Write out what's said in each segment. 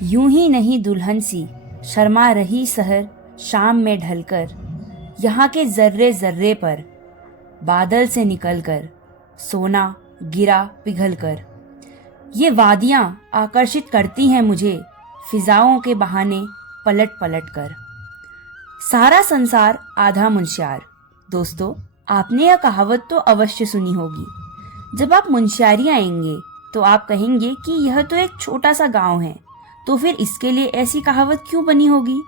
यूं ही नहीं दुल्हन सी शर्मा रही सहर शाम में ढलकर, यहाँ के जर्रे जर्रे पर बादल से निकलकर सोना गिरा पिघल कर। ये वादियां आकर्षित करती हैं मुझे फिजाओं के बहाने पलट पलट कर। सारा संसार आधा मुंशियार। दोस्तों, आपने यह कहावत तो अवश्य सुनी होगी। जब आप मुंशियारी आएंगे तो आप कहेंगे कि यह तो एक छोटा सा गांव है, तो फिर इसके लिए ऐसी कहावत क्यों बनी होगी।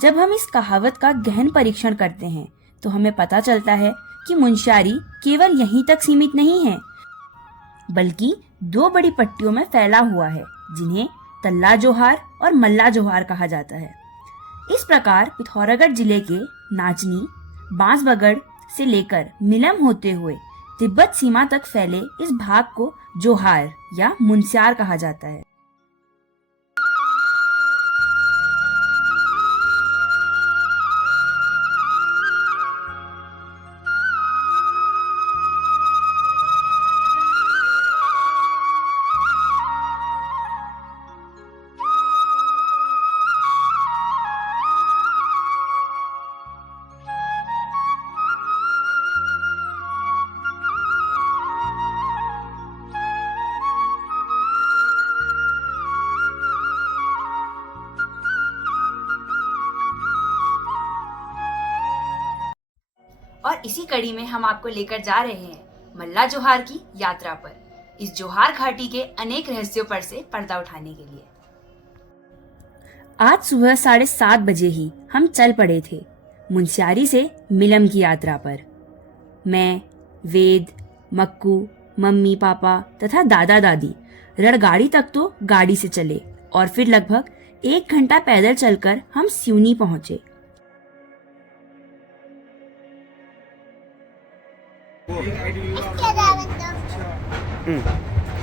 जब हम इस कहावत का गहन परीक्षण करते हैं तो हमें पता चलता है कि मुंशियारी केवल यहीं तक सीमित नहीं है, बल्कि दो बड़ी पट्टियों में फैला हुआ है, जिन्हें तल्ला जोहार और मल्ला जोहार कहा जाता है। इस प्रकार पिथौरागढ़ जिले के नाचनी, बांसबगड़ से लेकर मिलम होते हुए तिब्बत सीमा तक फैले इस भाग को जोहार या मुंशियार कहा जाता है। और इसी कड़ी में हम आपको लेकर जा रहे हैं मल्ला जोहार की यात्रा पर, इस जोहार घाटी के अनेक रहस्यों पर से पर्दा उठाने के लिए। आज सुबह 7:30 बजे ही हम चल पड़े थे मुंशियारी से मिलम की यात्रा पर। मैं, वेद, मक्कू, मम्मी पापा तथा दादा दादी रड़गाड़ी तक तो गाड़ी से चले और फिर लगभग 1 घंटा पैदल चलकर हम सिवनी पहुंचे।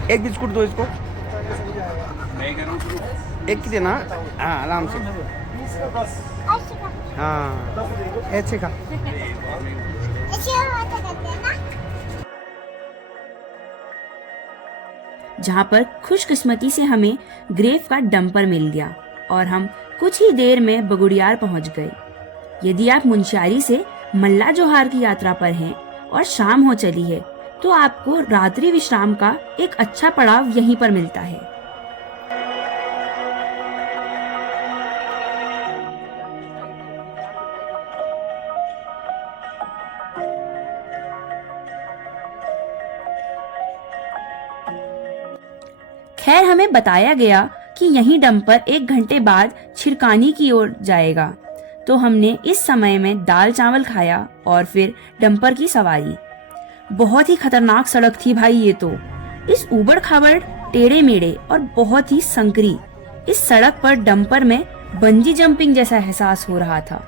एक बिस्कुट दो इसको, एक ही देना। हाँ, आराम से। हाँ, ऐसे खा। जहाँ पर खुशकिस्मती से हमें ग्रेव का डंपर मिल गया और हम कुछ ही देर में बगुड़ियार पहुँच गए। यदि आप मुंशियारी से मल्ला जोहार की यात्रा पर हैं और शाम हो चली है तो आपको रात्रि विश्राम का एक अच्छा पड़ाव यहीं पर मिलता है। खैर, हमें बताया गया कि यही डंपर 1 घंटे बाद छिरकानी की ओर जाएगा, तो हमने इस समय में दाल चावल खाया और फिर डंपर की सवारी। बहुत ही खतरनाक सड़क थी भाई ये तो। इस ऊबड़ खाबड़, टेढ़े मेढ़े और बहुत ही संकरी इस सड़क पर डंपर में बंजी जंपिंग जैसा एहसास हो रहा था।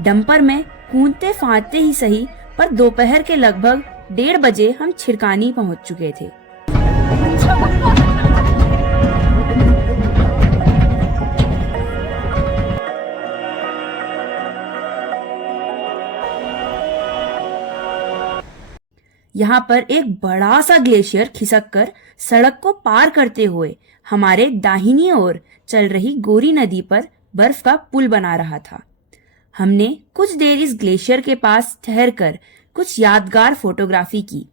डंपर में कूदते फांदते ही सही, पर दोपहर के लगभग 1:30 बजे हम छिरकानी पहुंच चुके थे। यहाँ पर एक बड़ा सा ग्लेशियर खिसक कर सड़क को पार करते हुए हमारे दाहिनी ओर चल रही गोरी नदी पर बर्फ का पुल बना रहा था। हमने कुछ देर इस ग्लेशियर के पास ठहरकर कुछ यादगार फोटोग्राफी की।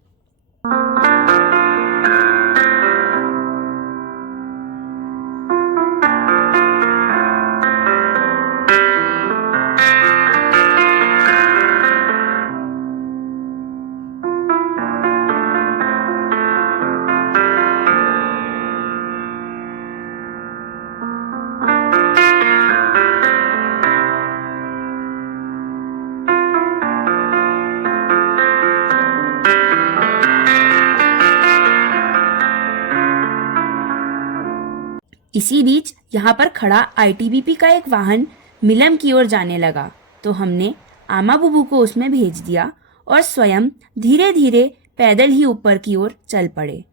इसी बीच यहाँ पर खड़ा आईटीबीपी का एक वाहन मिलम की ओर जाने लगा, तो हमने आमा बुबू को उसमें भेज दिया और स्वयं धीरे धीरे पैदल ही ऊपर की ओर चल पड़े।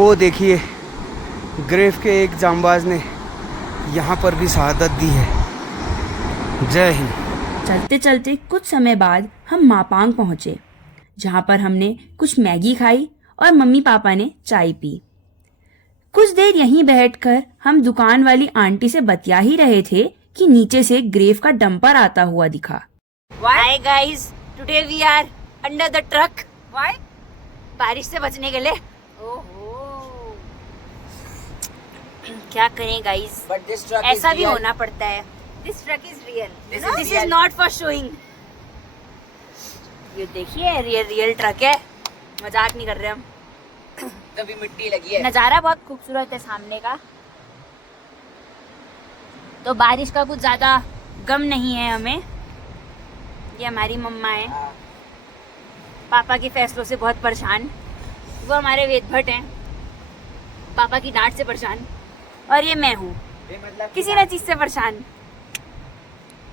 वो देखिए, ग्रेफ के एक जांबाज ने यहाँ पर भी शहादत दी है। जय हिंद। चलते चलते कुछ समय बाद हम मापांग पहुंचे, जहां पर हमने कुछ मैगी खाई और मम्मी पापा ने चाय पी। कुछ देर यहीं बैठकर हम दुकान वाली आंटी से बतिया ही रहे थे कि नीचे से ग्रेव का डंपर आता हुआ दिखा। Hi guys, today we are under the truck. Why? बारिश से बचने के लिए। ओहो। क्या करें guys? But this truck ऐसा is भी real. होना पड़ता है। This truck is real. This real. is not for showing. ये देखिए, रियल ट्रक है। मजाक नहीं कर रहे हम। तभी मिट्टी लगी है। नज़ारा बहुत खूबसूरत है सामने का, तो बारिश का कुछ ज़्यादा गम नहीं है हमें। ये हमारी मम्मा है, पापा के फैसलों से बहुत परेशान। वो हमारे वेद भट्ट हैं, पापा की डांट से परेशान। और ये मैं हूँ, किसी न चीज़ से परेशान।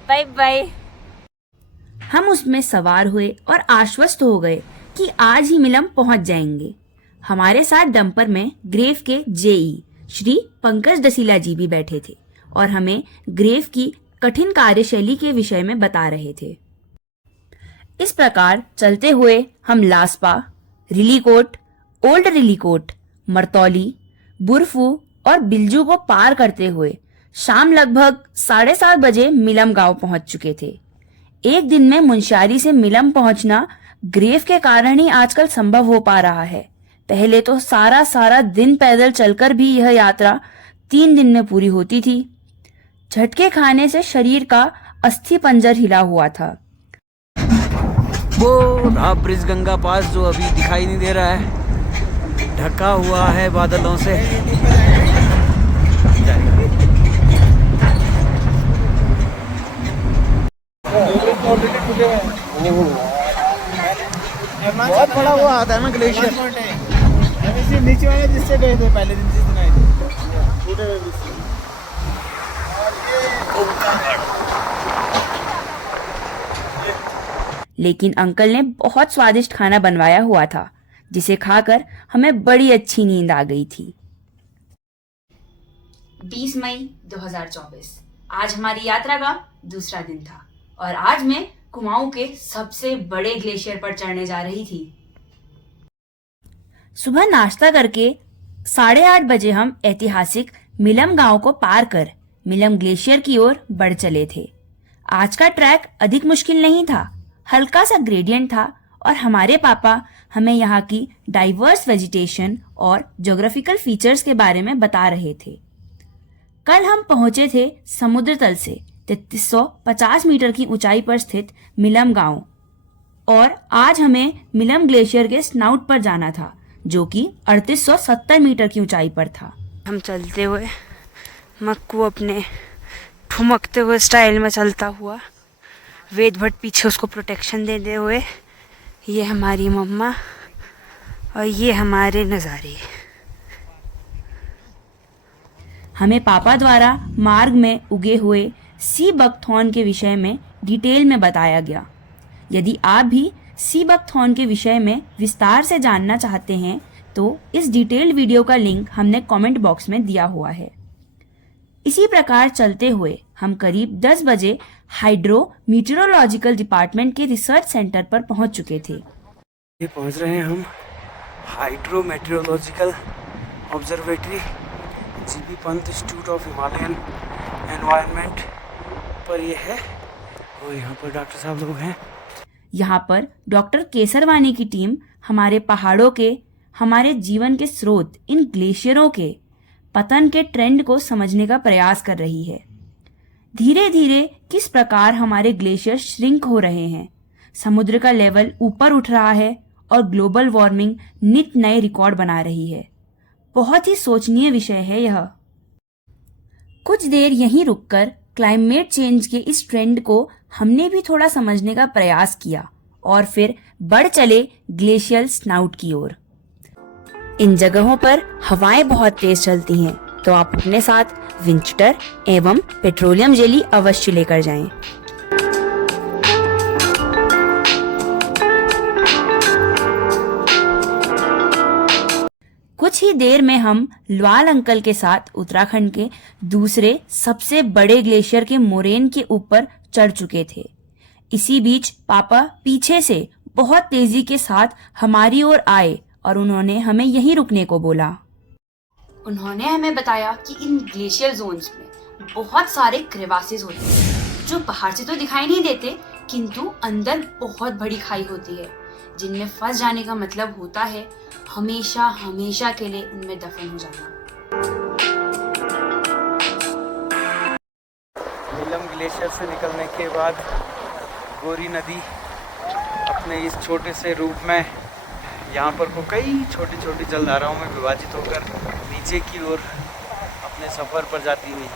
Bye bye. हम उसमें सवार हुए और आश्वस्त हो गए कि आज ही मिलम पहुंच जाएंगे। हमारे साथ डंपर में ग्रेव के जेई श्री पंकज डसीला जी भी बैठे थे और हमें ग्रेव की कठिन कार्यशैली के विषय में बता रहे थे। इस प्रकार चलते हुए हम लास्पा, रिलीकोट, ओल्ड रिलीकोट, मरतौली, बुरफू और बिल्जू को पार करते हुए शाम लगभग 7:30 बजे मिलम गांव पहुंच चुके थे। एक दिन में मुंशियारी से मिलम पहुंचना ग्रेव के कारण ही आजकल संभव हो पा रहा है। पहले तो सारा दिन पैदल चलकर भी यह यात्रा 3 दिन में पूरी होती थी। झटके खाने से शरीर का अस्थि पंजर हिला हुआ था। वो रहा ब्रिज गंगा पास, जो अभी दिखाई नहीं दे रहा है, ढका हुआ है बादलों से। बहुत बड़ा वो आता है ना ग्लेशियर। नीचे वाले जिससे गए थे पहले दिन, जिस दिन आए थे, टूटे हुए ब्रिज से। लेकिन अंकल ने बहुत स्वादिष्ट खाना बनवाया हुआ था, जिसे खाकर हमें बड़ी अच्छी नींद आ गई थी। 20 मई 2024 आज हमारी यात्रा का दूसरा दिन था और आज मैं कुमाऊं के सबसे बड़े ग्लेशियर पर चढ़ने जा रही थी। सुबह नाश्ता करके 8:30 बजे हम ऐतिहासिक मिलम गांव को पार कर मिलम ग्लेशियर की ओर बढ़ चले थे। आज का ट्रैक अधिक मुश्किल नहीं था, हल्का सा ग्रेडियंट था और हमारे पापा हमें यहाँ की डाइवर्स वेजिटेशन और ज्योग्राफिकल फीचर्स के बारे में बता रहे थे। कल हम पहुंचे थे समुद्र तल से 3350 मीटर की ऊंचाई पर स्थित मिलम गांव और आज हमें मिलम ग्लेशियर के स्नाउट पर जाना था, जो कि 3870 मीटर की ऊंचाई पर था। हम चलते हुए मक्कू अपने ठुमकते हुए स्टाइल में चलता हुआ, वेद भट्ट पीछे उसको प्रोटेक्शन देते हुए, ये हमारी मम्मा और ये हमारे नज़ारे। हमें पापा द्वारा मार्ग में उगे हुए सी बकथॉर्न के विषय में डिटेल में बताया गया। यदि आप भी सी बकथॉर्न के विषय में विस्तार से जानना चाहते हैं तो इस डिटेल्ड वीडियो का लिंक हमने कमेंट बॉक्स में दिया हुआ है। इसी प्रकार चलते हुए हम करीब 10 बजे हाइड्रो मीटेरोलॉजिकल डिपार्टमेंट के रिसर्च सेंटर पर पहुंच चुके थे। ये पहुंच रहे हैं हम hydro meteorological observatory, GB Pant institute of Himalayan environment पर ये है और यहाँ पर डॉक्टर साहब लोग हैं। यहाँ पर डॉक्टर केसरवानी की टीम हमारे पहाड़ों के, हमारे जीवन के स्रोत, इन ग्लेशियरों के पतन के ट्रेंड को समझने का प्रयास कर रही है। धीरे धीरे किस प्रकार हमारे ग्लेशियर श्रिंक हो रहे हैं, समुद्र का लेवल ऊपर उठ रहा है और ग्लोबल वार्मिंग नित नए रिकॉर्ड बना रही है। बहुत ही सोचनीय विषय है यह। कुछ देर यहीं रुककर क्लाइमेट चेंज के इस ट्रेंड को हमने भी थोड़ा समझने का प्रयास किया और फिर बढ़ चले ग्लेशियल स्नाउट की ओर। इन जगहों पर हवाएं बहुत तेज चलती हैं, तो आप अपने साथ विंचटर एवं पेट्रोलियम जेली अवश्य लेकर जाएं। कुछ ही देर में हम ल्वाल अंकल के साथ उत्तराखंड के दूसरे सबसे बड़े ग्लेशियर के मोरेन के ऊपर चढ़ चुके थे। इसी बीच पापा पीछे से बहुत तेजी के साथ हमारी ओर आए और उन्होंने हमें यहीं रुकने को बोला। उन्होंने हमें बताया कि इन ग्लेशियर जोन्स में बहुत सारे क्रेवासेस होते हैं जो बाहर से तो दिखाई नहीं देते, किंतु अंदर बहुत बड़ी खाई होती है, जिनमें फंस जाने का मतलब होता है हमेशा हमेशा के लिए उनमें दफन हो जाना। नीलम ग्लेशियर से निकलने के बाद गोरी नदी अपने इस छोटे से रूप में यहाँ पर को कई छोटी छोटी जलधाराओं में विभाजित होकर नीचे की ओर अपने सफर पर जाती हुई।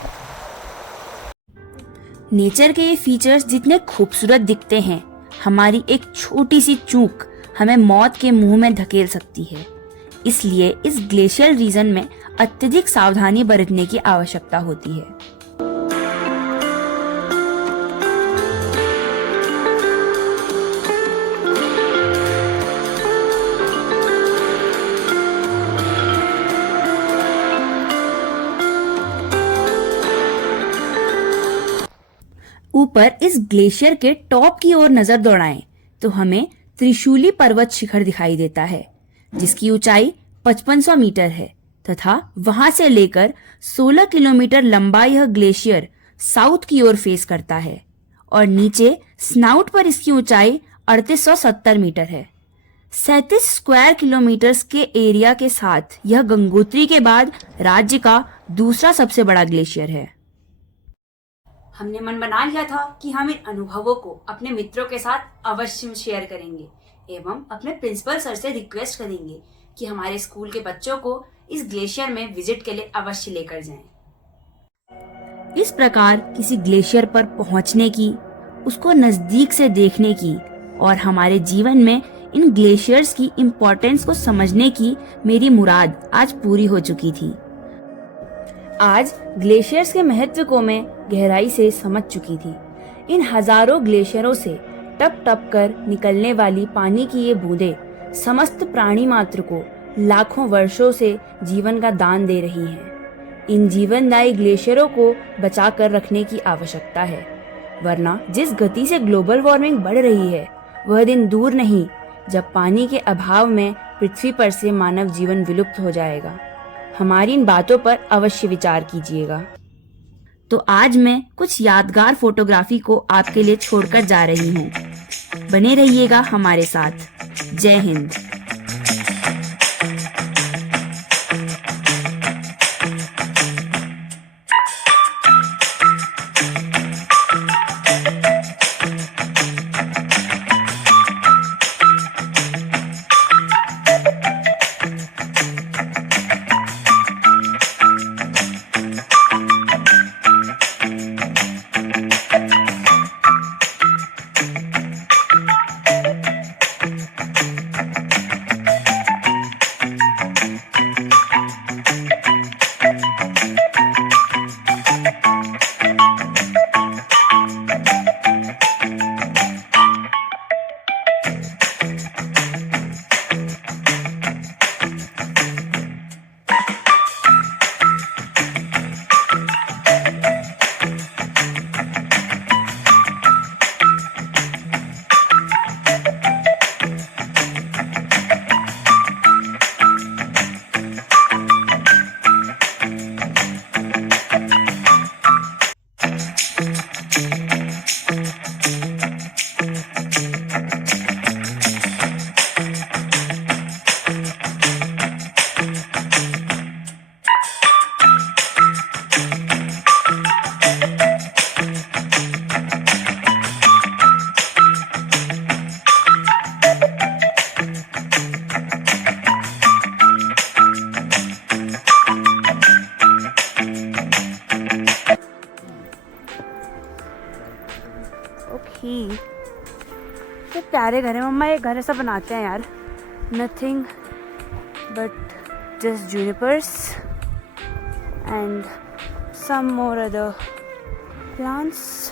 नेचर के ये फीचर्स जितने खूबसूरत दिखते हैं, हमारी एक छोटी सी चूक हमें मौत के मुंह में धकेल सकती है। इसलिए इस ग्लेशियर रीजन में अत्यधिक सावधानी बरतने की आवश्यकता होती है। ऊपर इस ग्लेशियर के टॉप की ओर नजर दौड़ाएं तो हमें त्रिशूली पर्वत शिखर दिखाई देता है, जिसकी ऊंचाई 5500 मीटर है तथा वहां से लेकर 16 किलोमीटर लंबा यह ग्लेशियर साउथ की ओर फेस करता है और नीचे स्नाउट पर इसकी ऊंचाई 3870 मीटर है। 37 स्क्वायर किलोमीटर के एरिया के साथ यह गंगोत्री के बाद राज्य का दूसरा सबसे बड़ा ग्लेशियर है। हमने मन बना लिया था कि हम इन अनुभवों को अपने मित्रों के साथ अवश्य शेयर करेंगे एवं अपने प्रिंसिपल सर से रिक्वेस्ट करेंगे कि हमारे स्कूल के बच्चों को इस ग्लेशियर में विजिट के लिए अवश्य लेकर जाएं। इस प्रकार किसी ग्लेशियर पर पहुंचने की, उसको नजदीक से देखने की और हमारे जीवन में इन ग्लेशियर्स की इम्पोर्टेंस को समझने की मेरी मुराद आज पूरी हो चुकी थी। आज ग्लेशियर्स के महत्व को मैं गहराई से समझ चुकी थी। इन हजारों ग्लेशियरों से टप टप कर निकलने वाली पानी की ये बूंदें समस्त प्राणी मात्र को लाखों वर्षों से जीवन का दान दे रही हैं। इन जीवनदायी ग्लेशियरों को बचा कर रखने की आवश्यकता है, वरना जिस गति से ग्लोबल वार्मिंग बढ़ रही है, वह दिन दूर नहीं जब पानी के अभाव में पृथ्वी पर से मानव जीवन विलुप्त हो जाएगा। हमारी इन बातों पर अवश्य विचार कीजिएगा। तो आज मैं कुछ यादगार फोटोग्राफी को आपके लिए छोड़कर जा रही हूँ। बने रहिएगा हमारे साथ। जय हिंद। तो प्यारे घर है मम्मा, ये घर ऐसा बनाते हैं यार। Nothing but just junipers and some more other plants.